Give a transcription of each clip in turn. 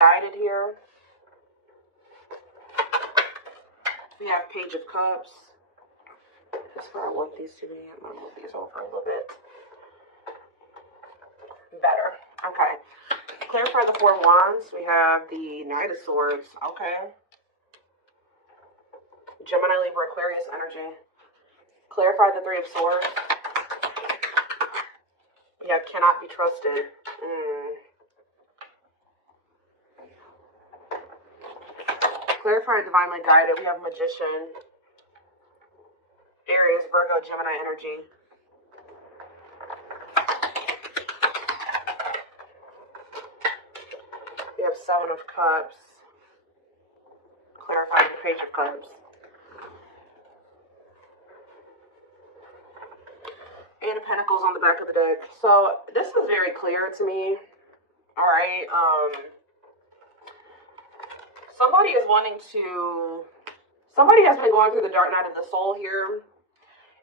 guided here. We have Page of Cups. That's where I want these to be. I'm going to move these over a little bit. Better. Okay. Clarify the Four of Wands. We have the Knight of Swords. Okay. Gemini, Libra, Aquarius energy. Clarify the Three of Swords. We have cannot be trusted. Clarify divinely guided. We have Magician. Aries, Virgo, Gemini energy. We have Seven of Cups. Clarify the Page of Cups. Eight of Pentacles on the back of the deck. So this is very clear to me. All right. Somebody is wanting to. Somebody has been going through the dark night of the soul here,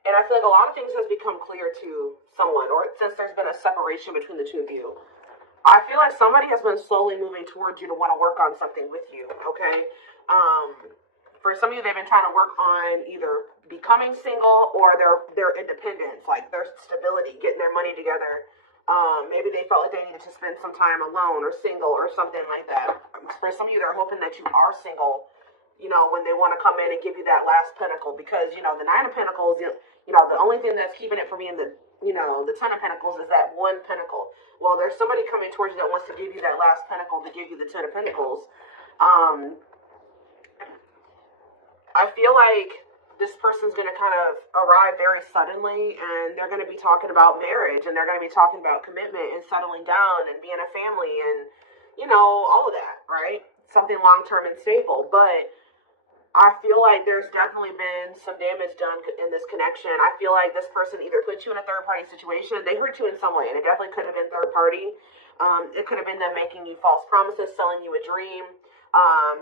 and I feel like a lot of things has become clear to someone, or since there's been a separation between the two of you. I feel like somebody has been slowly moving towards you to want to work on something with you. Okay. For some of you, they've been trying to work on either becoming single or their independence, like their stability, getting their money together. Maybe they felt like they needed to spend some time alone or single or something like that. For some of you, they're hoping that you are single, you know, when they want to come in and give you that last pentacle, because, you know, the Nine of Pentacles, you know, the only thing that's keeping it from being the, you know, the Ten of Pentacles is that one pentacle. Well, there's somebody coming towards you that wants to give you that last pentacle to give you the Ten of Pentacles. I feel like this person's going to kind of arrive very suddenly, and they're going to be talking about marriage, and they're going to be talking about commitment and settling down and being a family and, you know, all of that, right? Something long-term and stable. But I feel like there's definitely been some damage done in this connection. I feel like this person either put you in a third-party situation, they hurt you in some way, and it definitely could have been third-party. It could have been them making you false promises, selling you a dream.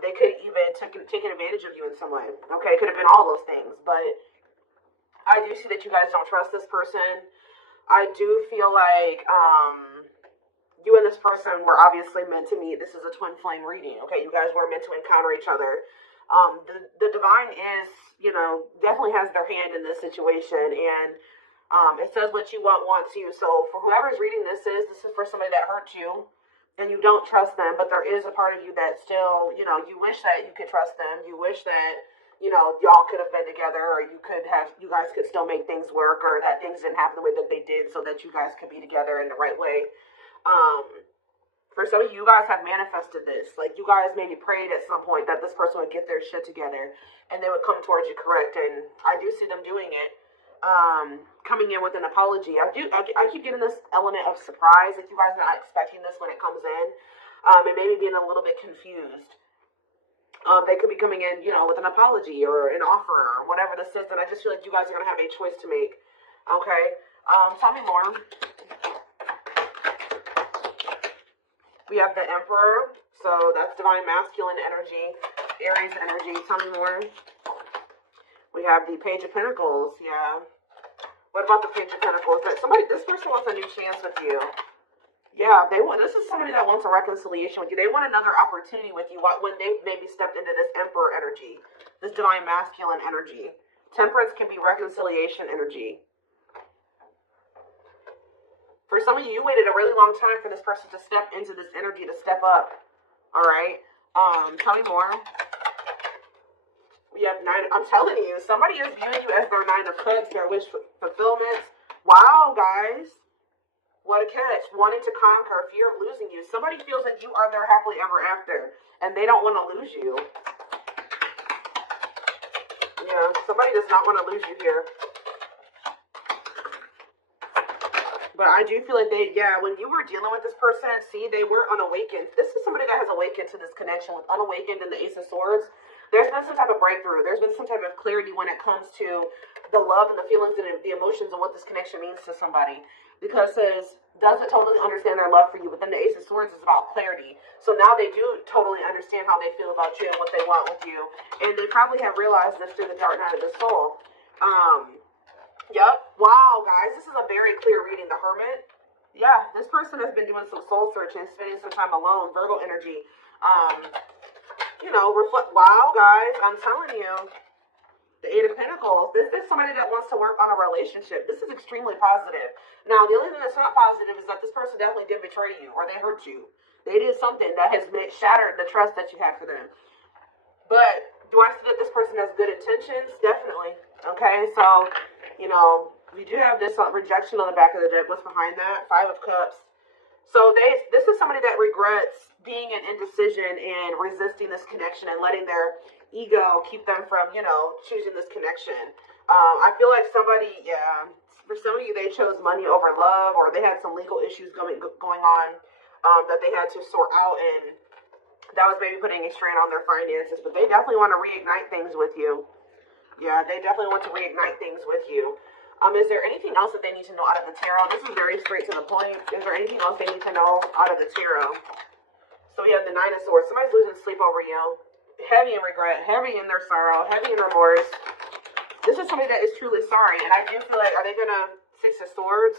They could even taken advantage of you in some way. Okay, it could have been all those things. But I do see that you guys don't trust this person. I do feel like you and this person were obviously meant to meet. This is a twin flame reading. Okay, you guys were meant to encounter each other. The divine is, you know, definitely has their hand in this situation, and it says what you want wants you. So for whoever's reading this is for somebody that hurt you, and you don't trust them, but there is a part of you that still, you know, you wish that you could trust them. You wish that, you know, y'all could have been together, or you guys could still make things work, or that things didn't happen the way that they did so that you guys could be together in the right way. For some of you guys have manifested this. Like, you guys maybe prayed at some point that this person would get their shit together and they would come towards you, correct? And I do see them doing it. Coming in with an apology. I keep getting this element of surprise, like you guys are not expecting this when it comes in, and maybe being a little bit confused. They could be coming in, you know, with an apology or an offer or whatever this is, and I just feel like you guys are going to have a choice to make. Okay? Tell me more. We have the Emperor, so that's divine masculine energy, Aries energy. Tell me more. We have the Page of Pentacles, yeah. What about the Page of Pentacles? This person wants a new chance with you. Yeah, this is somebody that wants a reconciliation with you. They want another opportunity with you when they maybe stepped into this Emperor energy, this divine masculine energy. Temperance can be reconciliation energy. For some of you, you waited a really long time for this person to step into this energy, to step up. All right? Tell me more. We have I'm telling you, somebody is viewing you as their Nine of Cups, their wish fulfillment. Wow, guys. What a catch. Wanting to conquer, fear of losing you. Somebody feels like you are their happily ever after, and they don't want to lose you. Yeah, somebody does not want to lose you here. But I do feel like when you were dealing with this person, see, they were unawakened. This is somebody that has awakened to this connection with unawakened and the Ace of Swords. There's been some type of breakthrough. There's been some type of clarity when it comes to the love and the feelings and the emotions and what this connection means to somebody. Because it says, doesn't totally understand their love for you. But then the Ace of Swords is about clarity. So now they do totally understand how they feel about you and what they want with you. And they probably have realized this through the dark night of the soul. Yep. Wow, guys. This is a very clear reading. The Hermit. Yeah, this person has been doing some soul searching, spending some time alone. Virgo energy. You know, reflect. Wow, guys, I'm telling you. The Eight of Pentacles. This is somebody that wants to work on a relationship. This is extremely positive. Now, the only thing that's not positive is that this person definitely did betray you or they hurt you. They did something that has shattered the trust that you have for them. But do I see that this person has good intentions? Definitely. Okay, so, you know, we do have this rejection on the back of the deck. What's behind that? Five of Cups. So this is somebody that regrets being in indecision and resisting this connection and letting their ego keep them from, you know, choosing this connection. I feel like somebody, yeah, for some of you, they chose money over love, or they had some legal issues going on that they had to sort out, and that was maybe putting a strain on their finances. But they definitely want to reignite things with you. Yeah, they definitely want to reignite things with you. Is there anything else that they need to know out of the tarot? This is very straight to the point. Is there anything else they need to know out of the tarot? So we have the Nine of Swords. Somebody's losing sleep over you. Heavy in regret, heavy in their sorrow, heavy in remorse. This is somebody that is truly sorry. And I do feel like, are they going to Six of Swords?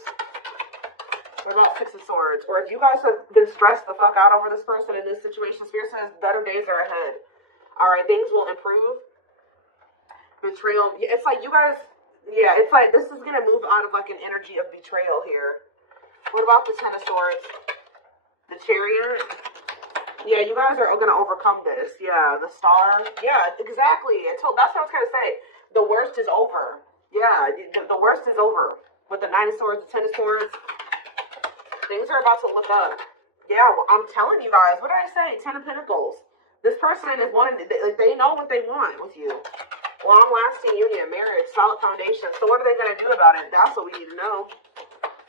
What about Six of Swords? Or if you guys have been stressed the fuck out over this person in this situation, Spirit says better days are ahead. All right, things will improve. Betrayal. Yeah, it's like you guys, yeah, it's like this is going to move out of like an energy of betrayal here. What about the Ten of Swords? The Chariot? Yeah, you guys are going to overcome this. Yeah, the Star. Yeah, exactly. That's what I was going to say. The worst is over. Yeah, the worst is over. With the Nine of Swords, the Ten of Swords, things are about to look up. Yeah, well, I'm telling you guys. What did I say? Ten of Pentacles. This person is wanting, they know what they want with you. Long-lasting union, marriage, solid foundation. So what are they going to do about it? That's what we need to know.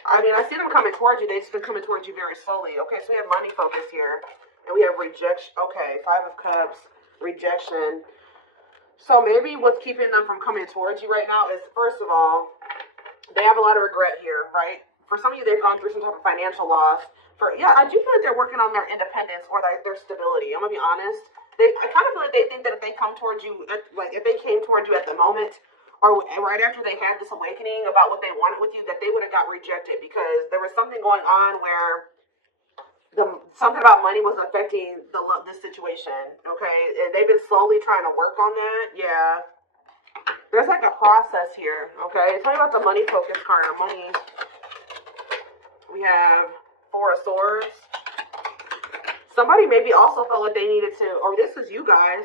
I mean, I see them coming towards you. They've just been coming towards you very slowly. Okay, so we have money focus here. And we have rejection. Okay, Five of Cups, rejection. So maybe what's keeping them from coming towards you right now is, first of all, they have a lot of regret here, right? For some of you, they've gone through some type of financial loss. I do feel like they're working on their independence or like their stability. I'm going to be honest. I kind of feel like they think that if they come towards you, like if they came towards you at the moment or right after they had this awakening about what they wanted with you, that they would have got rejected because there was something going on where something about money was affecting this situation, okay? And they've been slowly trying to work on that. Yeah. There's like a process here, okay? Tell me about the money focus card. Money. We have Four of Swords. Somebody maybe also felt like they needed to, or this is you guys.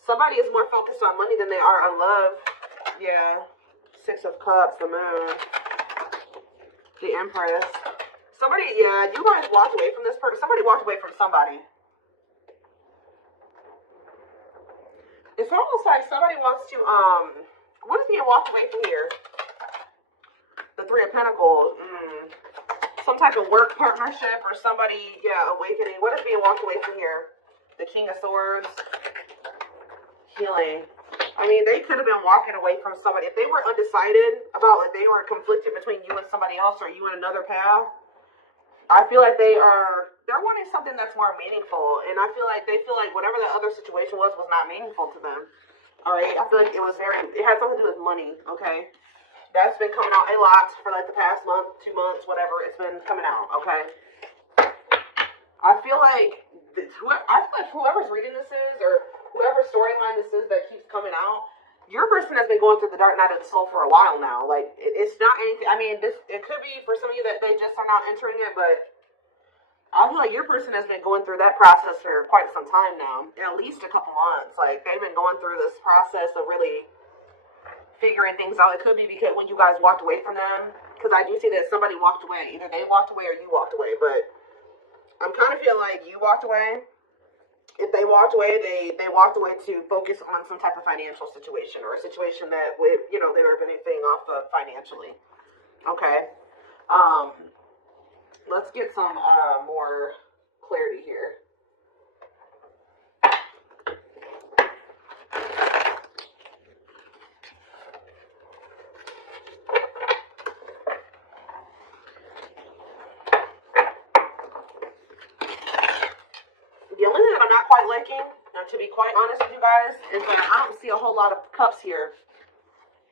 Somebody is more focused on money than they are on love. Yeah. Six of Cups, the Moon. The Empress. Somebody, yeah, you guys walked away from this person. Somebody walked away from somebody. It's almost like somebody wants to, what is being walked away from here? The Three of Pentacles. Some type of work partnership or somebody, yeah, awakening. What is being walked away from here? The King of Swords. Healing. I mean, they could have been walking away from somebody. If they were undecided about, like, they were conflicted between you and somebody else or you and another path, I feel like they're wanting something that's more meaningful, and I feel like they feel like whatever the other situation was not meaningful to them. All right, I feel like it had something to do with money. Okay, that's been coming out a lot for like the past month, 2 months, whatever. It's been coming out. Okay, I feel like whoever's reading this is, or whoever storyline this is that keeps coming out, your person has been going through the dark night of the soul for a while now. Like, it's not anything. I mean, it could be for some of you that they just are not entering it, but I feel like your person has been going through that process for quite some time now, at least a couple months. Like, they've been going through this process of really figuring things out. It could be because when you guys walked away from them, because I do see that somebody walked away. Either they walked away or you walked away, but I'm kind of feeling like you walked away. If they walked away, they walked away to focus on some type of financial situation or a situation that would, they were benefiting off of financially. Okay. Let's get some more clarity here. The only thing that I'm not quite liking, and to be quite honest with you guys, is that I don't see a whole lot of cups here.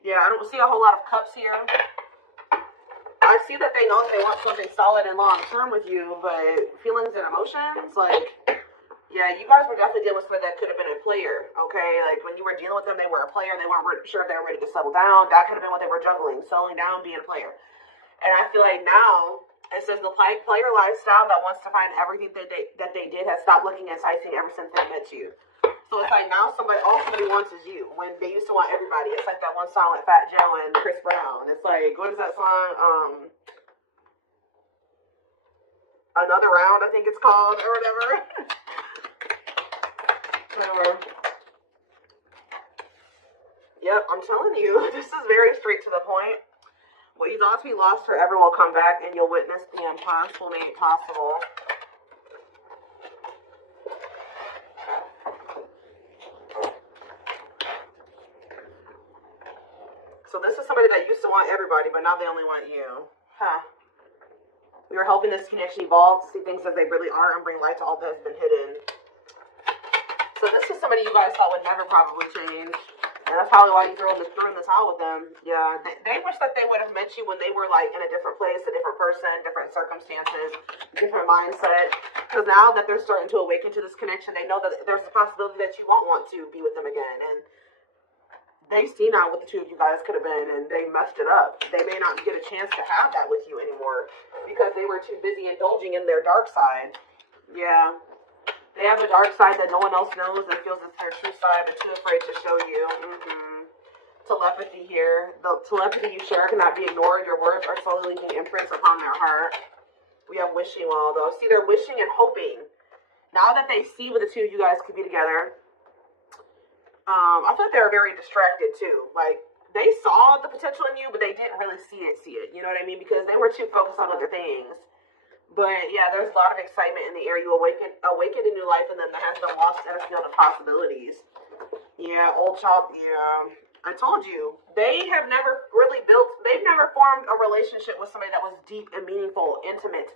Yeah, I don't see a whole lot of cups here. I see that they know that they want something solid and long-term with you, but feelings and emotions, like, Yeah, you guys were definitely dealing with somebody that could have been a player, okay? Like, when you were dealing with them, they were a player. They weren't sure if they were ready to settle down. That could have been what they were juggling, settling down, being a player. And I feel like now, it says the player lifestyle that wants to find everything that they did has stopped looking enticing ever since they met you. So it's like now all somebody wants is you. When they used to want everybody. It's like that one song with Fat Joe and Chris Brown. It's like, what is that song? Another Round, I think it's called, or whatever. Yep, I'm telling you, this is very straight to the point. What you thought to be lost forever will come back, and you'll witness the impossible made possible. So this is somebody that used to want everybody, but now they only want you. Huh. We were helping this connection evolve, see things as they really are, and bring light to all that has been hidden. So this is somebody you guys thought would never probably change. And that's probably why you threw in the towel with them. Yeah, they wish that they would have met you when they were like in a different place, a different person, different circumstances, different mindset. Because now that they're starting to awaken to this connection, they know that there's a possibility that you won't want to be with them again. And they see now what the two of you guys could have been, and they messed it up. They may not get a chance to have that with you anymore because they were too busy indulging in their dark side. Yeah. They have a dark side that no one else knows and feels it's their true side, but too afraid to show you. Telepathy here. The telepathy you share cannot be ignored. Your words are slowly leaving imprints upon their heart. We have wishing wall, though. See, they're wishing and hoping. Now that they see what the two of you guys could be together, I feel like they were very distracted, too. Like, they saw the potential in you, but they didn't really see it. You know what I mean? Because they were too focused on other things. But yeah, there's a lot of excitement in the air. You awakened a new life in them that has been lost in a field of possibilities. Yeah, old child. Yeah, I told you they've never formed a relationship with somebody that was deep and meaningful, intimate,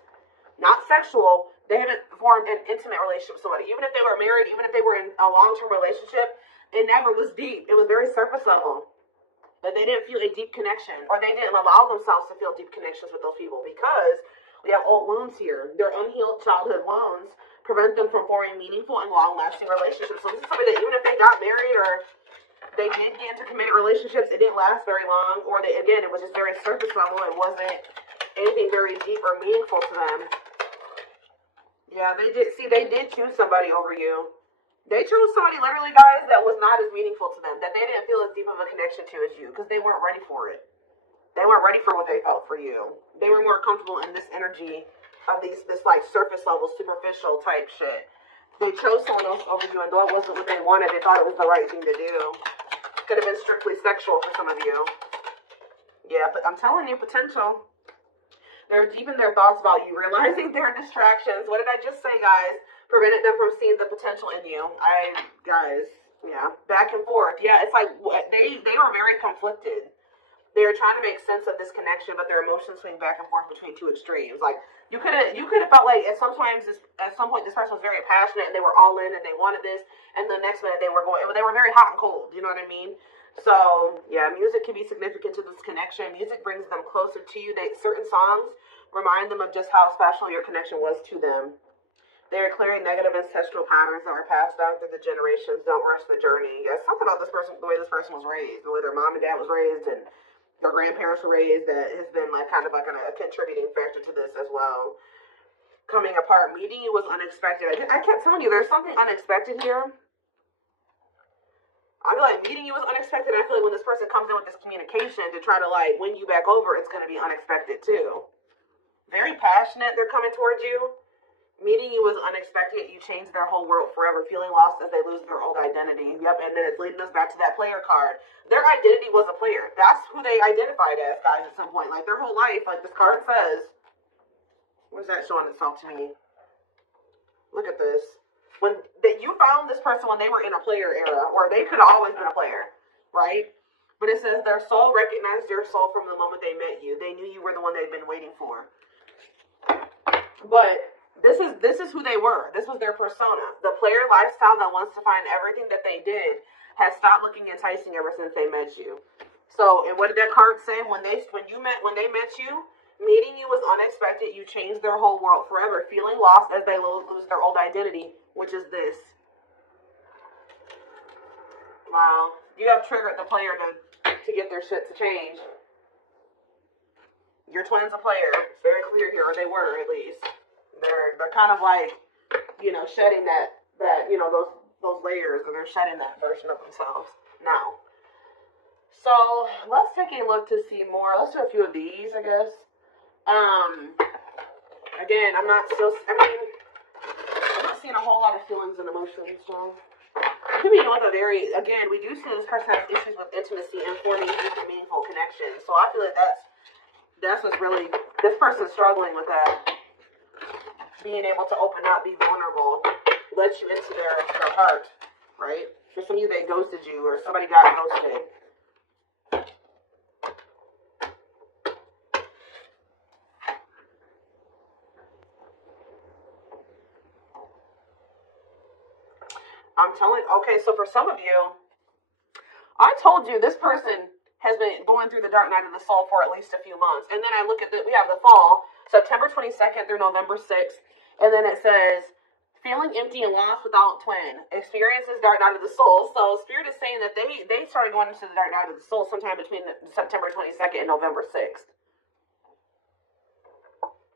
not sexual. They haven't formed an intimate relationship with somebody. Even if they were married, even if they were in a long-term relationship, it never was deep. It was very surface level. But they didn't feel a deep connection, or they didn't allow themselves to feel deep connections with those people because we have old wounds here. Their unhealed childhood wounds prevent them from forming meaningful and long-lasting relationships. So this is somebody that even if they got married or they did get into committed relationships, it didn't last very long. Or it was just very surface level. It wasn't anything very deep or meaningful to them. Yeah, they did choose somebody over you. They chose somebody, literally, guys, that was not as meaningful to them, that they didn't feel as deep of a connection to as you, because they weren't ready for it. They weren't ready for what they felt for you. They were more comfortable in this energy of this like surface level, superficial type shit. They chose someone else over you, and though it wasn't what they wanted, they thought it was the right thing to do. Could have been strictly sexual for some of you. Yeah, but I'm telling you, potential. They're deep in their thoughts about you, realizing their distractions. What did I just say, guys? Prevented them from seeing the potential in you. Yeah, back and forth. Yeah, it's like they were very conflicted. They were trying to make sense of this connection, but their emotions swing back and forth between two extremes. Like you could have felt like at some point this person was very passionate and they were all in and they wanted this, and the next minute they were very hot and cold. You know what I mean? So yeah, music can be significant to this connection. Music brings them closer to you. Certain songs remind them of just how special your connection was to them. They are clearing negative ancestral patterns that were passed down through the generations. Don't rush the journey. Yeah, something about this person, the way this person was raised, the way their mom and dad was raised, and their grandparents were raised, that has been like kind of like a contributing factor to this as well. Coming apart, meeting you was unexpected. I kept telling you there's something unexpected here. I feel like meeting you was unexpected. And I feel like when this person comes in with this communication to try to like win you back over, it's going to be unexpected too. Very passionate. They're coming towards you. Meeting you was unexpected. You changed their whole world forever. Feeling lost as they lose their old identity. Yep, and then it's leading us back to that player card. Their identity was a player. That's who they identified as, guys, at some point. Like their whole life, like this card says. What's that showing itself to me? Look at this. You found this person when they were in a player era, or they could have always been a player, right? But it says their soul recognized your soul from the moment they met you. They knew you were the one they'd been waiting for. But this is who they were. This was their persona. The player lifestyle that wants to find everything that they did has stopped looking enticing ever since they met you. So, and what did that card say? When they met you, Meeting you was unexpected. You changed their whole world forever. Feeling lost as they lose their old identity, which is this. Wow. You have triggered the player to get their shit to change. Your twin's a player. It's very clear here, or they were at least. They're kind of like, you know, shedding that you know, those layers, and they're shedding that version of themselves now. So let's take a look to see more. Let's do a few of these, I guess. Again, I'm not seeing a whole lot of feelings and emotions, so. Could be with a very, again, we do see this person has issues with intimacy and forming deep and meaningful connections. So I feel like that's what's really, this person's struggling with that. Being able to open up, be vulnerable, let you into their heart, right? For some of you, they ghosted you, or somebody got ghosted. I'm telling, okay, so for some of you, I told you this person has been going through the dark night of the soul for at least a few months. And then I look at we have the fall, September 22nd through November 6th. And then it says, feeling empty and lost without twin. Experiences dark night of the soul. So Spirit is saying that they started going into the dark night of the soul sometime between September 22nd and November 6th.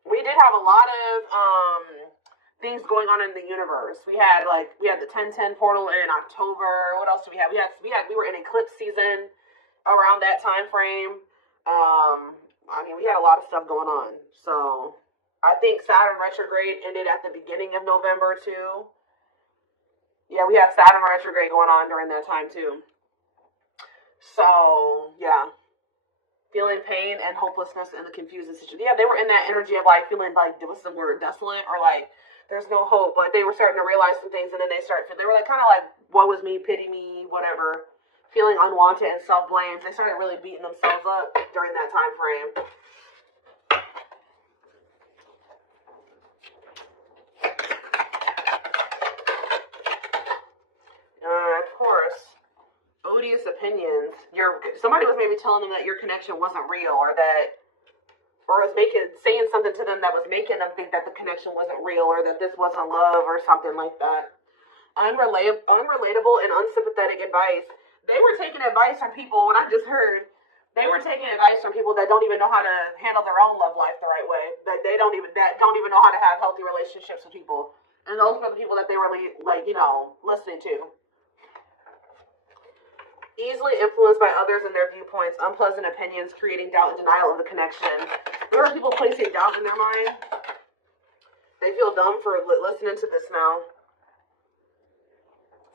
We did have a lot of, things going on in the universe. We had the 1010 portal in October. What else do we have? We were in eclipse season around that time frame. I mean, we had a lot of stuff going on. So I think Saturn retrograde ended at the beginning of November too. Yeah, we have Saturn retrograde going on during that time too. So yeah, feeling pain and hopelessness in the confusing situation. Yeah, they were in that energy of like feeling like, what's the word, desolate, or like there's no hope. Like they were starting to realize some things, and then they were like kind of like, woe is me, pity me, whatever. Feeling unwanted and self-blamed. They started really beating themselves up during that time frame. Of course, odious opinions. Somebody was maybe telling them that your connection wasn't real, or was saying something to them that was making them think that the connection wasn't real, or that this wasn't love, or something like that. Unrelatable and unsympathetic advice. They were taking advice from people, what I just heard, they were taking advice from people that don't even know how to handle their own love life the right way. That don't even know how to have healthy relationships with people. And those were the people that they were listening to. Easily influenced by others and their viewpoints, unpleasant opinions, creating doubt and denial of the connection. There are people placing doubt in their mind. They feel dumb for listening to this now.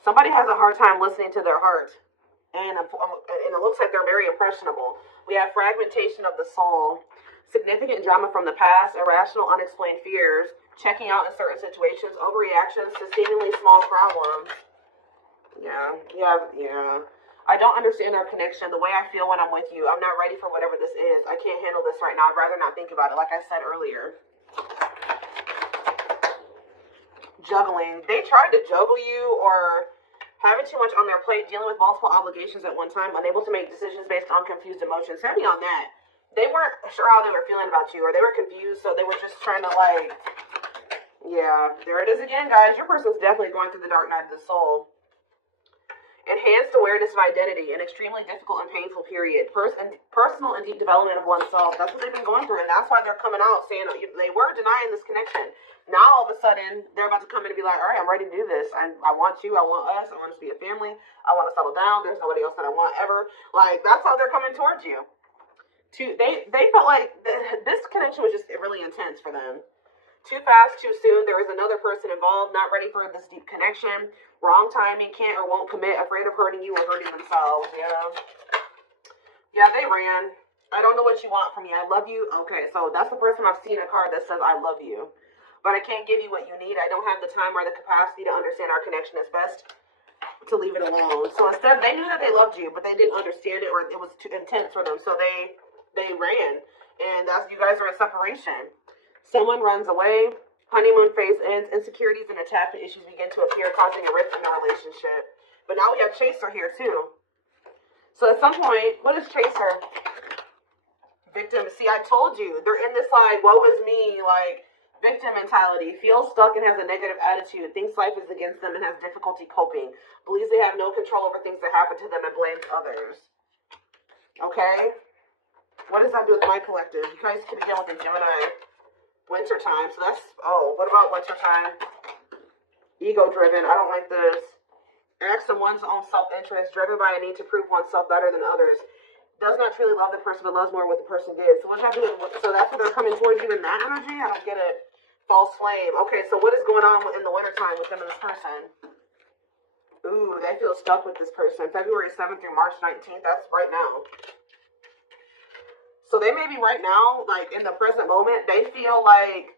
Somebody has a hard time listening to their heart. And it looks like they're very impressionable. We have fragmentation of the soul, significant drama from the past, irrational, unexplained fears, checking out in certain situations, overreactions to seemingly small problems. Yeah. I don't understand our connection, the way I feel when I'm with you. I'm not ready for whatever this is. I can't handle this right now. I'd rather not think about it, like I said earlier. Juggling. They tried to juggle you, or having too much on their plate, dealing with multiple obligations at one time, unable to make decisions based on confused emotions. Heavy on that. They weren't sure how they were feeling about you, or they were confused, so they were just trying to yeah, there it is again, guys. Your person's definitely going through the dark night of the soul. Enhanced awareness of identity, an extremely difficult and painful period. Personal and deep development of oneself. That's what they've been going through, and that's why they're coming out saying they were denying this connection. Now all of a sudden, they're about to come in and be like, all right, I'm ready to do this. I want you, I want us, I want us to be a family, I want to settle down, there's nobody else that I want ever. Like, that's how they're coming towards you. They felt like this connection was just really intense for them. Too fast, too soon. There was another person involved, not ready for this deep connection. Wrong timing, can't or won't commit, afraid of hurting you or hurting themselves. Yeah, they ran. I don't know what you want from me. I love you. Okay, so that's the first time I've seen a card that says I love you. But I can't give you what you need. I don't have the time or the capacity to understand our connection. It's best to leave it alone. So instead, they knew that they loved you, but they didn't understand it, or it was too intense for them. So they ran. And that's, you guys are in separation. Someone runs away, honeymoon phase ends, insecurities and attachment issues begin to appear, causing a rift in the relationship. But now we have Chaser here too. So at some point, what is Chaser? Victim. See, I told you. They're in this, like, woe is me, like, victim mentality. Feels stuck and has a negative attitude. Thinks life is against them and has difficulty coping. Believes they have no control over things that happen to them and blames others. Okay? What does that do with my collective? You guys can begin with the Gemini. Wintertime. So that's, oh, what about wintertime? Ego-driven. I don't like this. Acts in one's own self-interest, driven by a need to prove oneself better than others. Does not truly love the person, but loves more what the person gives. So what does that do with, so that's what they're coming towards you in that energy? I don't get it. False flame. Okay, so what is going on in the wintertime with them and this person? Ooh, they feel stuck with this person. February 7th through March 19th. That's right now. So they may be right now, like in the present moment, they feel like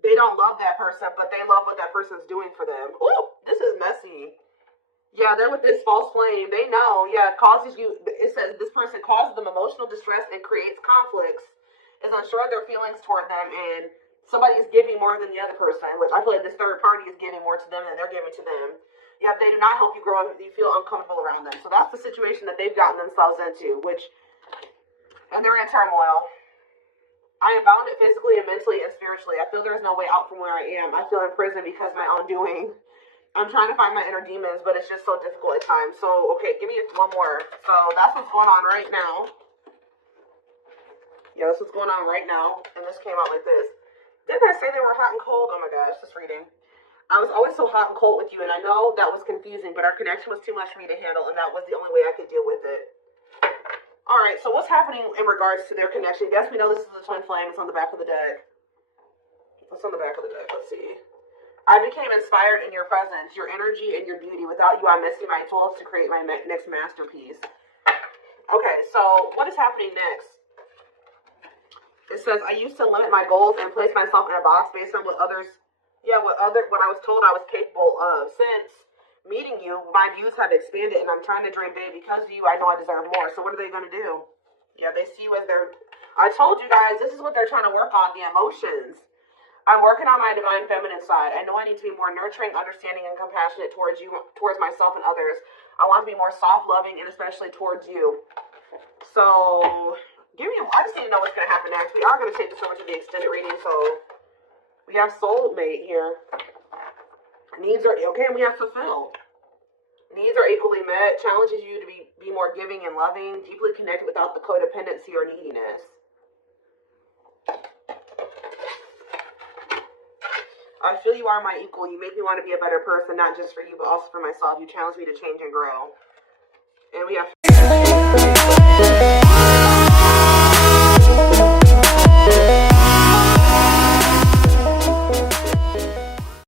they don't love that person, but they love what that person's doing for them. Ooh, this is messy. Yeah, they're with this false flame. They know, yeah, it causes you, it says this person causes them emotional distress and creates conflicts, is unsure of their feelings toward them, and somebody is giving more than the other person, which I feel like this third party is giving more to them than they're giving to them. Yeah, they do not help you grow, you feel uncomfortable around them. So that's the situation that they've gotten themselves into, and they're in turmoil. I am bounded physically and mentally and spiritually. I feel there is no way out from where I am. I feel in prison because of my own doing. I'm trying to find my inner demons, but it's just so difficult at times. So, okay, give me one more. So, that's what's going on right now. Yeah, that's what's going on right now. And this came out like this. Didn't I say they were hot and cold? Oh my gosh, just reading. I was always so hot and cold with you, and I know that was confusing, but our connection was too much for me to handle, and that was the only way I could deal with it. Alright, so what's happening in regards to their connection? Yes, we know this is the twin flame. It's on the back of the deck. What's on the back of the deck? Let's see. I became inspired in your presence, your energy, and your beauty. Without you, I'm missing my tools to create my next masterpiece. Okay, so what is happening next? It says, I used to limit my goals and place myself in a box based on what I was told I was capable of. Since meeting you, my views have expanded, and I'm trying to dream big. Because of you, I know I deserve more. So what are they going to do? Yeah, they see you as I told you guys, this is what they're trying to work on, the emotions. I'm working on my divine feminine side. I know I need to be more nurturing, understanding, and compassionate towards you, towards myself and others. I want to be more soft, loving, and especially towards you. So, I just need to know what's going to happen next. We are going to take this over to the extended reading. So, we have soulmate here. Needs are, okay, we have fulfilled. Needs are equally met. Challenges you to be more giving and loving. Deeply connected without the codependency or neediness. I feel you are my equal. You make me want to be a better person, not just for you, but also for myself. You challenge me to change and grow. And we have